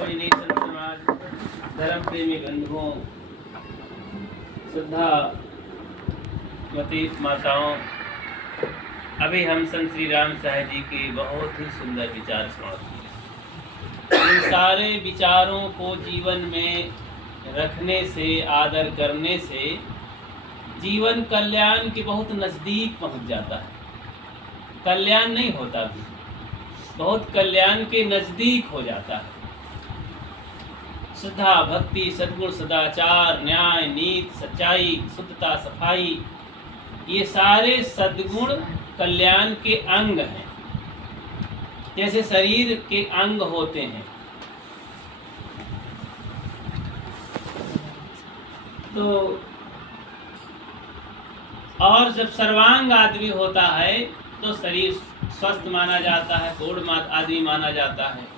सविनय संत समाज, धर्म प्रेमी बंधुओं, श्रद्धा मती माताओं, अभी हम संत श्री राम साहब जी के बहुत ही सुंदर विचार सुना। इन सारे विचारों को जीवन में रखने से, आदर करने से जीवन कल्याण के बहुत नज़दीक पहुंच जाता है। कल्याण नहीं होता भी, बहुत कल्याण के नज़दीक हो जाता है। श्रद्धा, भक्ति, सद्गुण, सदाचार, न्याय, नीति, सच्चाई, शुद्धता, सफाई, ये सारे सद्गुण कल्याण के अंग हैं। जैसे शरीर के अंग होते हैं, तो और जब सर्वांग आदमी होता है तो शरीर स्वस्थ माना जाता है, पूर्ण आदमी माना जाता है।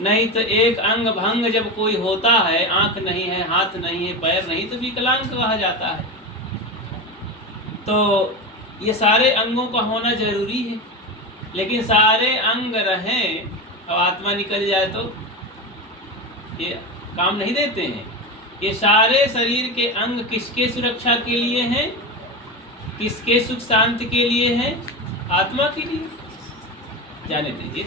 नहीं तो एक अंग भंग जब कोई होता है, आंख नहीं है, हाथ नहीं है, पैर नहीं, तो विकलांग कहा जाता है। तो ये सारे अंगों का होना जरूरी है, लेकिन सारे अंग रहें और आत्मा निकल जाए तो ये काम नहीं देते हैं। ये सारे शरीर के अंग किसके सुरक्षा के लिए हैं? किसके सुख शांति के लिए हैं? आत्मा के लिए। जाने दीजिए।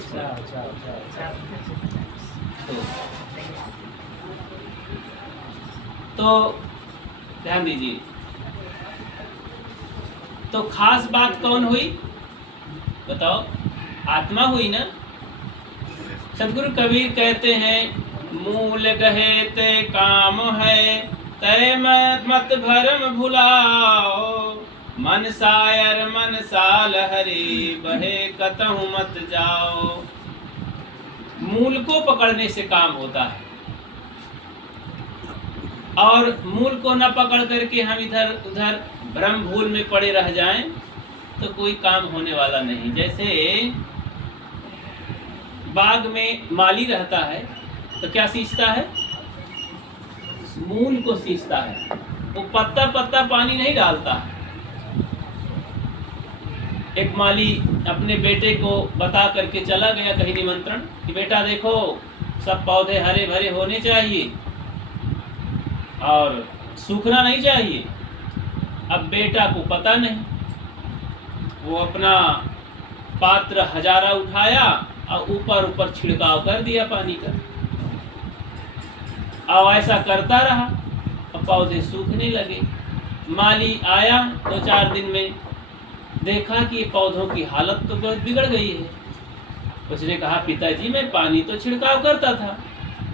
तो ध्यान दीजिए। तो खास बात कौन हुई बताओ? आत्मा हुई ना। सदगुरु कबीर कहते हैं, मूल गहे ते काम है, तय मत भरम भुलाओ, मन सायर मन साल हरि, बहे कतहु मत जाओ। मूल को पकड़ने से काम होता है, और मूल को न पकड़ करके हम इधर उधर भ्रम भूल में पड़े रह जाएं तो कोई काम होने वाला नहीं। जैसे बाग में माली रहता है तो क्या सींचता है? मूल को सींचता है। वो पत्ता पत्ता पानी नहीं डालता है। एक माली अपने बेटे को बता करके चला गया कहीं निमंत्रण कि बेटा देखो, सब पौधे हरे भरे होने चाहिए और सूखना नहीं चाहिए। अब बेटा को पता नहीं, वो अपना पात्र हजारा उठाया और ऊपर ऊपर छिड़काव कर दिया पानी का, और ऐसा करता रहा और पौधे सूखने लगे। माली आया 2-4 दिन में, देखा कि पौधों की हालत तो बहुत बिगड़ गई है। उसने कहा, पिताजी मैं पानी तो छिड़काव करता था।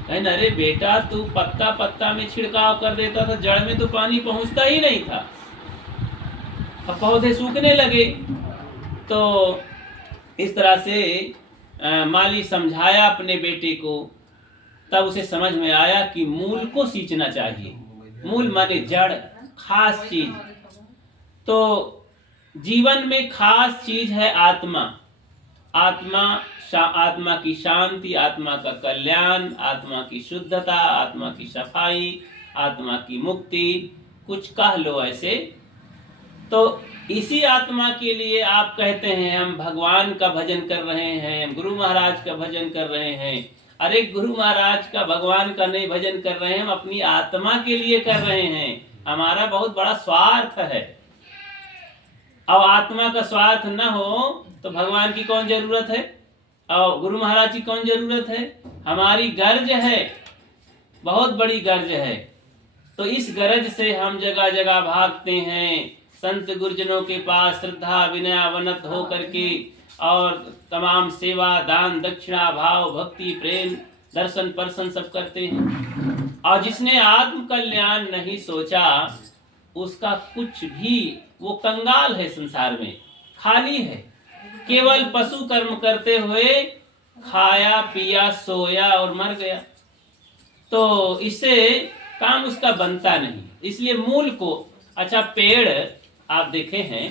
कहना, अरे बेटा तू पत्ता पत्ता में छिड़काव कर देता था, जड़ में तो पानी पहुंचता ही नहीं था, अब पौधे सूखने लगे। तो इस तरह से माली समझाया अपने बेटे को, तब उसे समझ में आया कि मूल को सींचना चाहिए। मूल माने जड़, खास चीज। तो जीवन में खास चीज है आत्मा। आत्मा की शांति, आत्मा का कल्याण, आत्मा की शुद्धता, आत्मा की सफाई, आत्मा की मुक्ति, कुछ कह लो ऐसे। तो इसी आत्मा के लिए आप कहते हैं हम भगवान का भजन कर रहे हैं, गुरु महाराज का भजन कर रहे हैं। अरे गुरु महाराज का, भगवान का नहीं भजन कर रहे हैं, हम अपनी आत्मा के लिए कर रहे हैं। हमारा बहुत बड़ा स्वार्थ है। अब आत्मा का स्वार्थ न हो तो भगवान की कौन जरूरत है और गुरु महाराज की कौन जरूरत है? हमारी गर्ज है, बहुत बड़ी गर्ज है। तो इस गरज से हम जगह जगह भागते हैं, संत गुरुजनों के पास श्रद्धा विनयावनत हो करके, और तमाम सेवा, दान, दक्षिणा, भाव, भक्ति, प्रेम, दर्शन पर्शन सब करते हैं। और जिसने आत्म कल्याण नहीं सोचा, उसका कुछ भी, वो कंगाल है, संसार में खाली है। केवल पशु कर्म करते हुए खाया पिया सोया और मर गया, तो इससे काम उसका बनता नहीं। इसलिए मूल को, अच्छा पेड़ आप देखे हैं,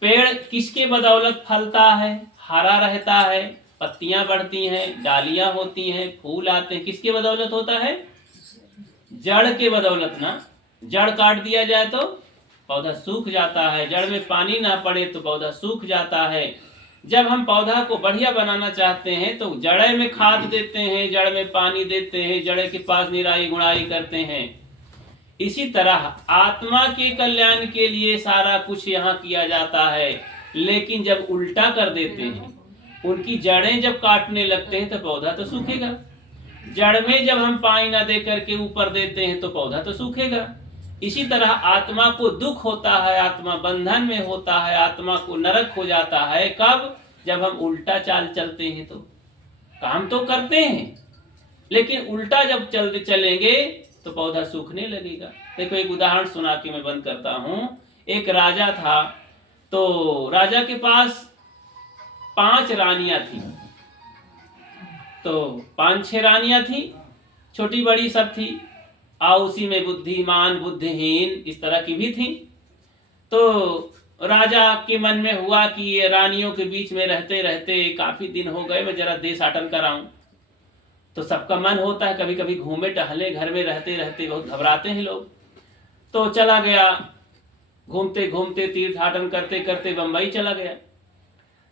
पेड़ किसके बदौलत फलता है? हरा रहता है, पत्तियां बढ़ती हैं, डालियां होती हैं, फूल आते हैं, किसके बदौलत होता है? जड़ के बदौलत ना। जड़ काट दिया जाए तो पौधा सूख जाता है, जड़ में पानी ना पड़े तो पौधा सूख जाता है। जब हम पौधा को बढ़िया बनाना चाहते हैं तो जड़े में खाद देते हैं, जड़ में पानी देते हैं, जड़े के पास निराई गुड़ाई करते हैं। इसी तरह आत्मा के कल्याण के लिए सारा कुछ यहाँ किया जाता है, लेकिन जब उल्टा कर देते हैं, उनकी जड़ें जब काटने लगते हैं तो पौधा तो सूखेगा। जड़ में जब हम पानी ना दे करके ऊपर देते हैं तो पौधा तो सूखेगा। इसी तरह आत्मा को दुख होता है, आत्मा बंधन में होता है, आत्मा को नरक हो जाता है। कब? जब हम उल्टा चाल चलते हैं। तो काम तो करते हैं, लेकिन उल्टा जब चलेंगे तो पौधा सूखने लगेगा। देखो एक उदाहरण सुना के मैं बंद करता हूं। एक राजा था, तो राजा के पास 5 रानियां थी। तो 5-6 रानियां थी, छोटी बड़ी सब थी, और उसी में बुद्धिमान बुद्धिहीन इस तरह की भी थी। तो राजा के मन में हुआ कि ये रानियों के बीच में रहते रहते काफी दिन हो गए, मैं जरा देशाटन कराऊं। तो सबका मन होता है कभी कभी घूमे टहले, घर में रहते रहते बहुत घबराते हैं लोग। तो चला गया, घूमते घूमते तीर्थाटन करते करते बंबई चला गया।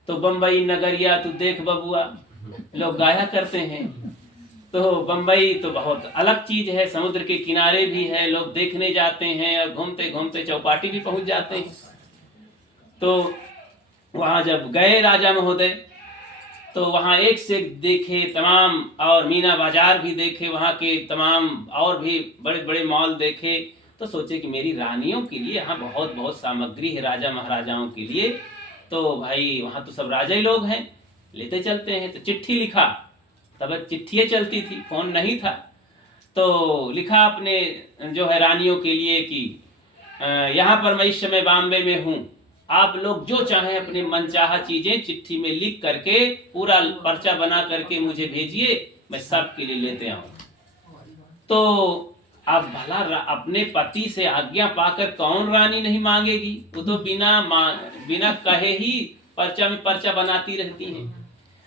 तो बंबई नगरिया तू देख बबुआ, लोग गाया करते हैं। तो बंबई तो बहुत अलग चीज है, समुद्र के किनारे भी है, लोग देखने जाते हैं और घूमते घूमते चौपाटी भी पहुंच जाते हैं। तो वहां जब गए राजा महोदय, तो वहां एक से देखे तमाम, और मीना बाजार भी देखे, वहां के तमाम और भी बड़े बड़े मॉल देखे। तो सोचे कि मेरी रानियों के लिए यहाँ बहुत बहुत सामग्री है, राजा महाराजाओं के लिए। तो भाई वहां तो सब राजा ही लोग हैं, लेते चलते हैं। तो चिट्ठी लिखा, तब चिट्ठियाँ चलती थी, फोन नहीं था। तो लिखा अपने जो है रानियों के लिए कि यहाँ पर मैं इस समय बॉम्बे में हूँ, आप लोग जो चाहें अपनी मनचाहा चीजें चिट्ठी में लिख करके पूरा पर्चा बना करके मुझे भेजिए, मैं सबके लिए लेते आऊं। तो अब भला अपने पति से आज्ञा पाकर कौन रानी नहीं मांगेगी? वो तो बिना कहे ही पर्चा में पर्चा बनाती रहती हैं,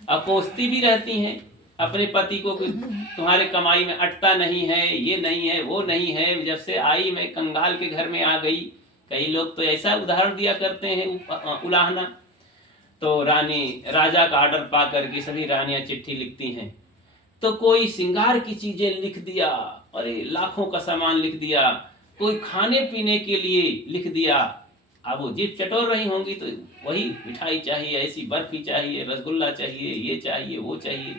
अकोसती भी रहती हैं अपने पति को कि तुम्हारे कमाई में अटता नहीं है, ये नहीं है, वो नहीं है, जब से आई मैं कंगाल के घर में आ गई। कई लोग तो ऐसा उदाहरण दिया करते हैं उलाहना। तो रानी राजा का ऑर्डर पा करके सभी रानियां चिट्ठी लिखती हैं। तो कोई श्रृंगार की चीजें लिख दिया, अरे लाखों का सामान लिख दिया, कोई खाने पीने के लिए लिख दिया। अब वो जीभ चटोर रही होंगी तो वही मिठाई चाहिए, ऐसी बर्फी चाहिए, रसगुल्ला चाहिए, ये चाहिए, वो चाहिए,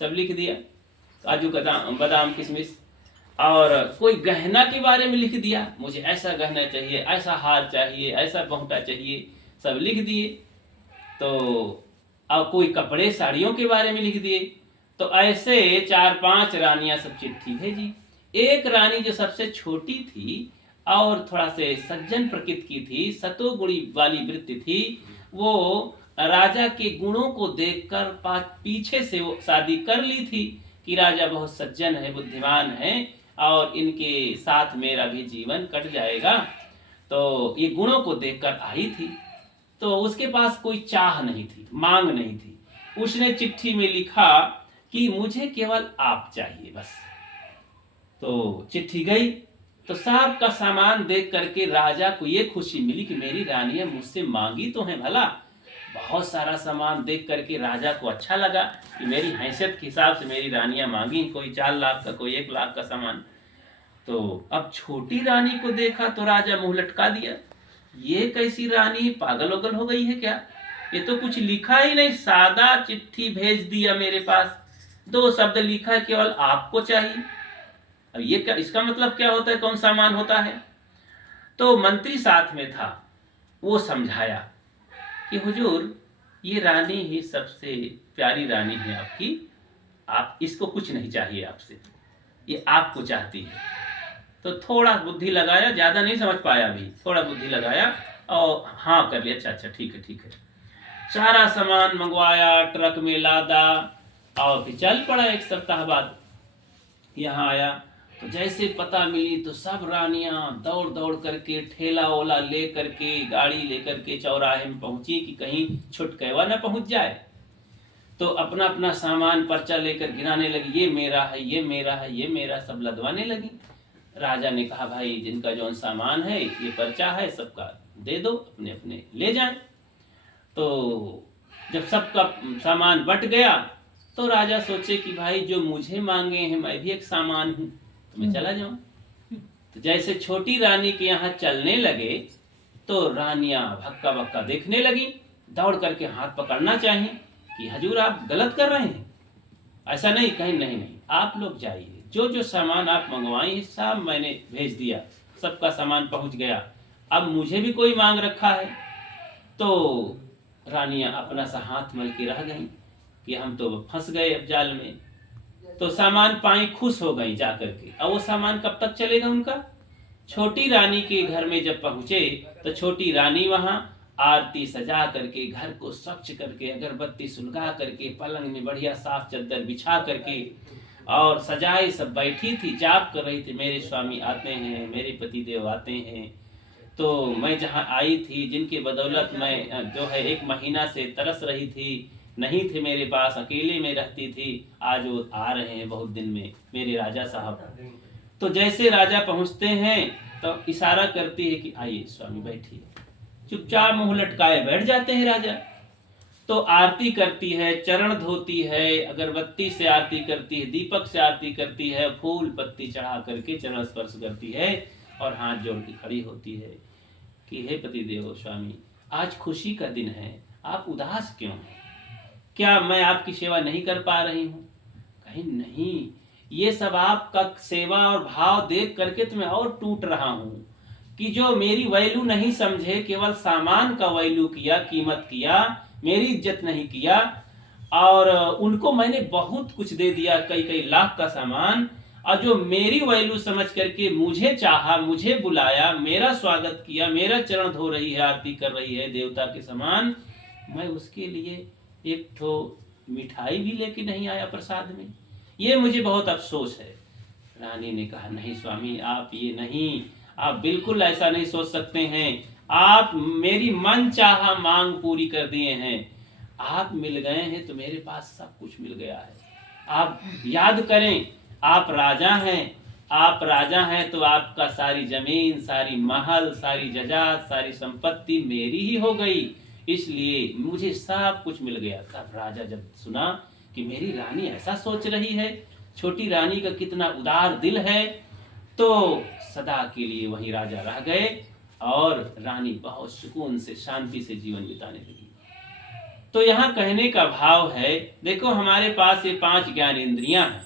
सब लिख दिया, काजू बादाम किशमिश। और कोई गहना के बारे में लिख दिया, मुझे ऐसा गहना चाहिए, ऐसा हार चाहिए, ऐसा बहुटा चाहिए, सब लिख दिए। तो अब कोई कपड़े साड़ियों के बारे में लिख दिए। तो ऐसे 4-5 रानियां सब चिट्ठी भेजी। एक रानी जो सबसे छोटी थी और थोड़ा से सज्जन प्रकृति की थी, सतोगुणी वाली वृत्ति थी, वो राजा के गुणों को देखकर पीछे से वो शादी कर ली थी कि राजा बहुत सज्जन है, बुद्धिमान है और इनके साथ मेरा भी जीवन कट जाएगा। तो ये गुणों को देखकर आई थी। तो उसके पास कोई चाह नहीं थी, मांग नहीं थी। उसने चिट्ठी में लिखा कि मुझे केवल आप चाहिए बस। तो चिट्ठी गई तो सब का सामान देख करके राजा को ये खुशी मिली कि मेरी रानियां मुझसे मांगी तो हैं भला। बहुत सारा सामान देख करके राजा को अच्छा लगा कि मेरी हैसियत के हिसाब से मेरी रानियां मांगी, कोई 4 लाख का, कोई 1 लाख का सामान। तो अब छोटी रानी को देखा तो राजा मुंह लटका दिया, ये कैसी रानी, पागल वगल हो गई है क्या? ये तो कुछ लिखा ही नहीं, सादा चिट्ठी भेज दिया मेरे पास, 2 शब्द लिखा है केवल आपको चाहिए। अब ये क्या, इसका मतलब क्या होता है, कौन सामान होता है? तो मंत्री साथ में था, वो समझाया कि हुजूर ये रानी ही सबसे प्यारी रानी है आपकी, आप इसको कुछ नहीं चाहिए आपसे, ये आपको चाहती है। तो थोड़ा बुद्धि लगाया, ज्यादा नहीं समझ पाया अभी, थोड़ा बुद्धि लगाया और हाँ कर लिया, अच्छा अच्छा ठीक है ठीक है। सारा सामान मंगवाया, ट्रक में लादा और फिर चल पड़ा। 1 सप्ताह बाद यहाँ आया तो जैसे पता मिली तो सब रानियां दौड़ दौड़ करके ठेला ओला ले करके, गाड़ी लेकर के चौराहे में पहुंची कि कहीं छुटकैवा न पहुंच जाए। तो अपना अपना सामान पर्चा लेकर गिनाने लगी, ये मेरा है, ये मेरा है, ये मेरा, सब लदवाने लगी। राजा ने कहा भाई जिनका जौन सामान है, ये पर्चा है, सबका दे दो, अपने अपने ले जाएं। तो जब सबका सामान बट गया तो राजा सोचे कि भाई जो मुझे मांगे हैं मैं भी एक सामान हूँ, तो मैं चला जाऊं। तो जैसे छोटी रानी के यहाँ चलने लगे तो रानियां भक्का भक्का देखने लगी, दौड़ करके हाथ पकड़ना चाहिए कि हजूर आप गलत कर रहे हैं, ऐसा नहीं, कहीं नहीं नहीं, आप लोग जाइए, जो जो सामान आप मंगवाए हैं सब मैंने भेज दिया, सबका सामान पहुंच गया, अब मुझे भी कोई मांग रखा है। तो रानियां अपना सा हाथ मल के रह गई कि हम तो फंस गए अब जाल में। तो सामान पाई, खुश हो गई जा करके। अब वो सामान कब तक चलेगा उनका? छोटी रानी के घर में जब पहुंचे तो छोटी रानी वहां आरती सजा करके, घर को स्वच्छ करके, अगरबत्ती सुलगा करके, पलंग में बढ़िया साफ चादर बिछा करके और सजाई सब बैठी थी, जाप कर रही थी, मेरे स्वामी आते हैं, मेरे पतिदेव आते हैं। तो मैं जहाँ आई थी, जिनके बदौलत मैं जो है 1 महीना से तरस रही थी, नहीं थे मेरे पास, अकेले में रहती थी, आज वो आ रहे हैं बहुत दिन में, मेरे राजा साहब। तो जैसे राजा पहुँचते हैं तो इशारा करती है कि आइए स्वामी बैठिए, चुपचाप मुंह लटकाए बैठ जाते हैं राजा। तो आरती करती है, चरण धोती है, अगरबत्ती से आरती करती है, दीपक से आरती करती है, फूल पत्ती चढ़ा करके चरण स्पर्श करती है और हाथ जोड़ के खड़ी होती है कि हे पतिदेव स्वामी, आज खुशी का दिन है, आप उदास क्यों हैं? क्या मैं आपकी सेवा नहीं कर पा रही हूँ? कहीं नहीं, ये सब आपका सेवा और भाव देख करके तो मैं और टूट रहा हूँ कि जो मेरी वैल्यू नहीं समझे, केवल सामान का वैल्यू किया, कीमत किया, मेरी इज्जत नहीं किया, और उनको मैंने बहुत कुछ दे दिया, कई कई लाख का सामान, और जो मेरी वैल्यू समझ करके मुझे चाहा, मुझे बुलाया, मेरा स्वागत किया, मेरा चरण धो रही है, आरती कर रही है देवता के समान, मैं उसके लिए एक तो मिठाई भी लेके नहीं आया प्रसाद में, ये मुझे बहुत अफसोस है। रानी ने कहा नहीं स्वामी, आप ये नहीं, आप बिल्कुल ऐसा नहीं सोच सकते हैं, आप मेरी मन चाहा मांग पूरी कर दिए हैं, आप मिल गए हैं तो मेरे पास सब कुछ मिल गया है। आप याद करें, आप राजा हैं, आप राजा हैं तो आपका सारी जमीन, सारी महल, सारी जजात, सारी संपत्ति मेरी ही हो गई, इसलिए मुझे सब कुछ मिल गया। तब राजा जब सुना कि मेरी रानी ऐसा सोच रही है, छोटी रानी का कितना उदार दिल है, तो सदा के लिए वहीं राजा रह गए और रानी बहुत सुकून से, शांति से जीवन बिताने लगी। तो यहाँ कहने का भाव है, देखो हमारे पास ये 5 ज्ञान इंद्रियां हैं,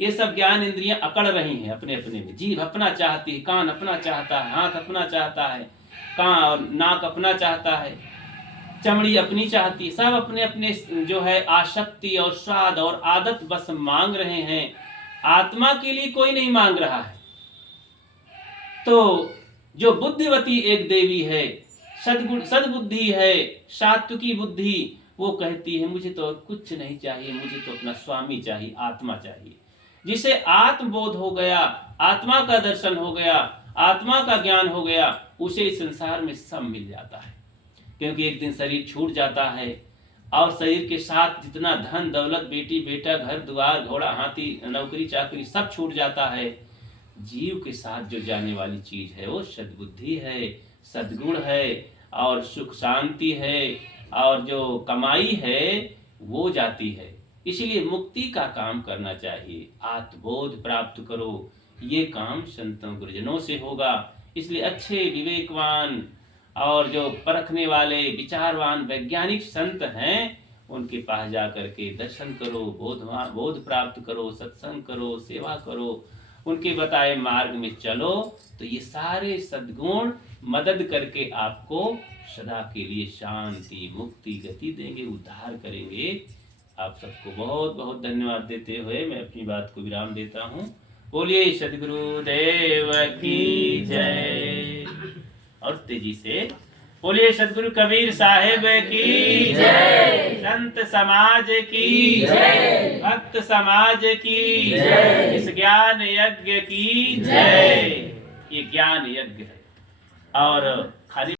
ये सब ज्ञान इंद्रियां अकड़ रही हैं अपने अपने में। जीभ अपना चाहती है, कान अपना चाहता है, हाथ अपना चाहता है, कान और नाक अपना चाहता है, चमड़ी अपनी चाहती है, सब अपने अपने जो है आसक्ति और स्वाद और आदत बस मांग रहे हैं, आत्मा के लिए कोई नहीं मांग रहा है। तो जो बुद्धिवती एक देवी है, सद्बुद्धि है, सात्विकी बुद्धि, वो कहती है मुझे तो कुछ नहीं चाहिए, मुझे तो अपना स्वामी चाहिए, आत्मा चाहिए। जिसे आत्मबोध हो गया, आत्मा का दर्शन हो गया, आत्मा का ज्ञान हो गया, उसे इस संसार में सब मिल जाता है। क्योंकि एक दिन शरीर छूट जाता है और शरीर के साथ जितना धन दौलत, बेटी बेटा, घर द्वार, घोड़ा हाथी, नौकरी चाकरी सब छूट जाता है। जीव के साथ जो जाने वाली चीज है वो सद्बुद्धि है, सद्गुण है और सुख शांति है, और जो कमाई है वो जाती है। इसलिए मुक्ति का काम करना चाहिए, आत्मबोध प्राप्त करो, ये काम संतों गुरुजनों से होगा। इसलिए अच्छे विवेकवान और जो परखने वाले विचारवान वैज्ञानिक संत हैं, उनके पास जा करके दर्शन करो, बोध प्राप्त करो, सत्संग करो, सेवा करो, उनके बताए मार्ग में चलो, तो ये सारे सद्गुण मदद करके आपको सदा के लिए शांति, मुक्ति, गति देंगे, उद्धार करेंगे। आप सबको बहुत बहुत धन्यवाद देते हुए मैं अपनी बात को विराम देता हूँ। बोलिए सद्गुरु देव की जय। और तेजी से बोलिए सद्गुरु कबीर साहेब की जय, संत समाज की जय, भक्त समाज की जय, इस ज्ञान यज्ञ की जय। ये ज्ञान यज्ञ है और